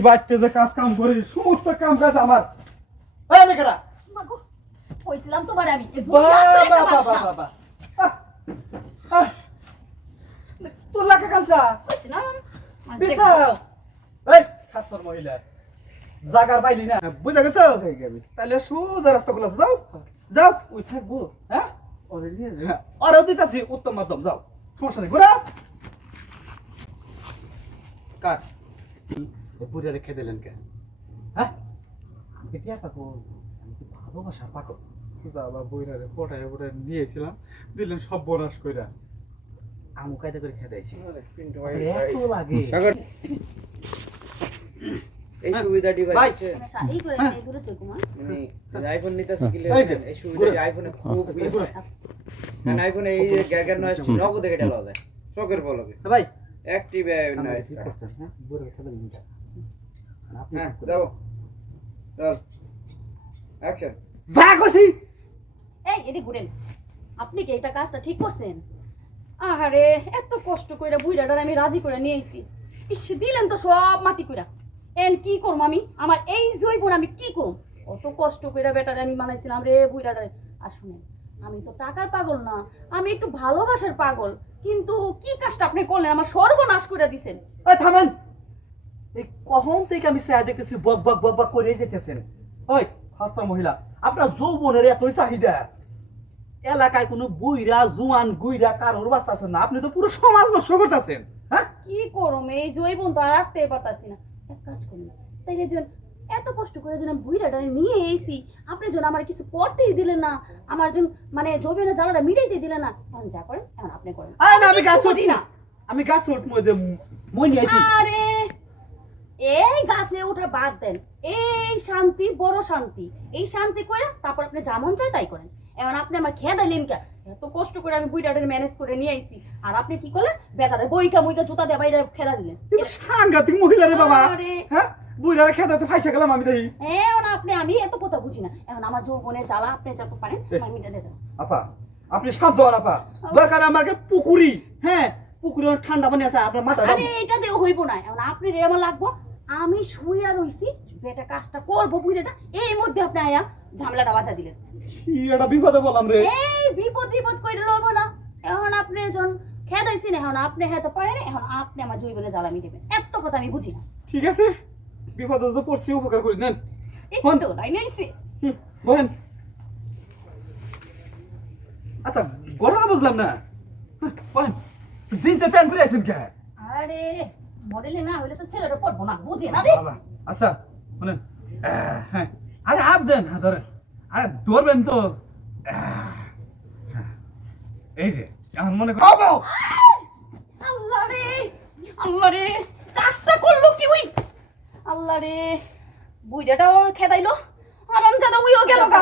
বাড়তে যে কাজ কাম করি সমস্ত কাম কাজ আমার এই লেখাটা মাগো কইছিলাম তোমারে আমি এই বুড়ি আসলে একটা মানুষ না। তোর লাগে কামসা কইছিলাম বিশাল এই খাসর মহিলা জাগার পাইলি না বুঝা গেছো তাহলে সোজা রাস্তা খোলা আছে, যাও যাও ওই থাকবো হ্যাঁ ওরে নিয়ে যাও ওরে দিতাছি উত্তম মাধ্যম যাও সমস্যা নেই ঘোরা কাট বুড়া রেখে দিলেন কে হ্যাঁ কেতিয়া থাকো আমি তো ভালোবাসার পাগল যাবা বইরারে পটায় পটায় নিয়েছিলাম দিলেন সব বনাশ কইরা আমু কায়দা করে খেয়ে দিয়েছি এত লাগে এই সুবিধা ডিভাইস আছে এই করে এই দূরে থেকে মা মানে আইফোন নিতে শিখলে এই সুবিধা আইফোনে খুব কারণ আইফোনে এই যে গ্যাগার নয়েজ নগদ দেখে ডালা যায় শোকের ফলকে ভাই অ্যাক্টিভ নয়েজ হ্যাঁ বুড়া খেলা দিন হ্যাঁ দাও চল অ্যাকশন যা কইছি এই এদিকে ঘুরেন আপনি কি এটা কাজটা ঠিক করছেন? আহারে এত কষ্ট কইরা বুইড়াটার আমি রাজি করে নিয়ে আইছি ইস দিলেন তো সব মাটি কইরা এন কি করব আমি আমার এই জৈবন আমি কি করব কত কষ্ট কইরা বেটারে আমি মানাইছিলাম রে বুইড়াটারে আর শুনেন আমি তো টাকার পাগল না আমি একটু ভালোবাসার পাগল কিন্তু কি কাজটা আপনি করলেন আমার সর্বনাশ করে দিবেন এই থামেন এই কখন থেকে আমি চাই দেখতেছি বক বক বক বক করে যেতেছেন ওই হাসা মহিলা আপনার যৌবনের এতই চাহিদা এলাকায় কোনো বুইরা জুয়ান গুইরা কারোর বাস্তাছেন না আপনি তো পুরো সমাজ নষ্ট করতেছেন হ্যাঁ কি করম এই জৈবন তো আর রাখতে পারতাছি না এক কাজ করুন তাই এজন এত কষ্ট করে যেন বুইড়াটারে নিয়ে এসেছি আপনি যেন আমার কিছু করতেই দিলেন না আমার জন্য মানে জৈবনের জ্বালাটা মিটাইতে দিলেন না এখন যা করেন এখন আপনি করেন আরে না আমি গাছ বুঝি না আমি গাছ মধ্যে মই নিয়ে আইছি আরে এই গাছে ওঠা বাদ দেন এই শান্তি বড় শান্তি এই শান্তি কইরা তারপর আপনি যা মন চায় তাই করেন এখন আপনি আমার খেয়ে দিলেন কে এত কষ্ট করে আমি বুইড়াটারে ম্যানেজ করে নিয়ে আইছি আর আপনি কি করলেন বেটারে বইকা মুইকা জুতা দিয়ে বাইরে খেলা দিলেন কিন্তু সাংঘাতিক মহিলা রে বাবা আরে হ্যাঁ বুইরারে খেতে তো ফাইসা গেলাম আমি তাই এখন আপনি আমি এত কথা বুঝি না এখন আমার যৌবনে জ্বালা আপনি যত পারেন আমার মিটাতে দেন আপা আপনি শান্ত হন আপা দরকার আমাকে পুকুরি হ্যাঁ পুকুরে ঠান্ডা পানি আছে আপনার মাথা আরে এটা দেও হইব না এখন আপনি রে আমার লাগবো আমি শুইয়া রইছি বেটা কাজটা করবো বুইড়াটা এই মধ্যে আপনি আয়া ঝামেলাটা বাঁচা দিলেন কি এটা বিপদে বললাম রে এই বিপদ কইরা লইব না এখন আপনি যখন খেদ হইছি না এখন আপনি হেতে পারেন এখন আপনি আমার জৈবনে জ্বালামি দিবেন এত কথা আমি বুঝি না ঠিক আছে বিপদে তো পড়ছি উপকার করে দেন এই তো লাইন আইছে বহেন আচ্ছা ঘটনা বুঝলাম না বহেন জিন্সের প্যান্ট পরে আছেন কে আরে মডেলে না হইলে তো ছেলেটা পড়বো না বুঝি না রে বাবা আচ্ছা শুনেন হ্যাঁ আরে আপ দেন হ্যাঁ ধরেন আরে ধরবেন তো এই যে এখন মনে কর আল্লাহ রে কাজটা করলো কি ওই আল্লাহ রে বুইড়াটাও খেদাইলো আরাম জাদা উইও গেল গা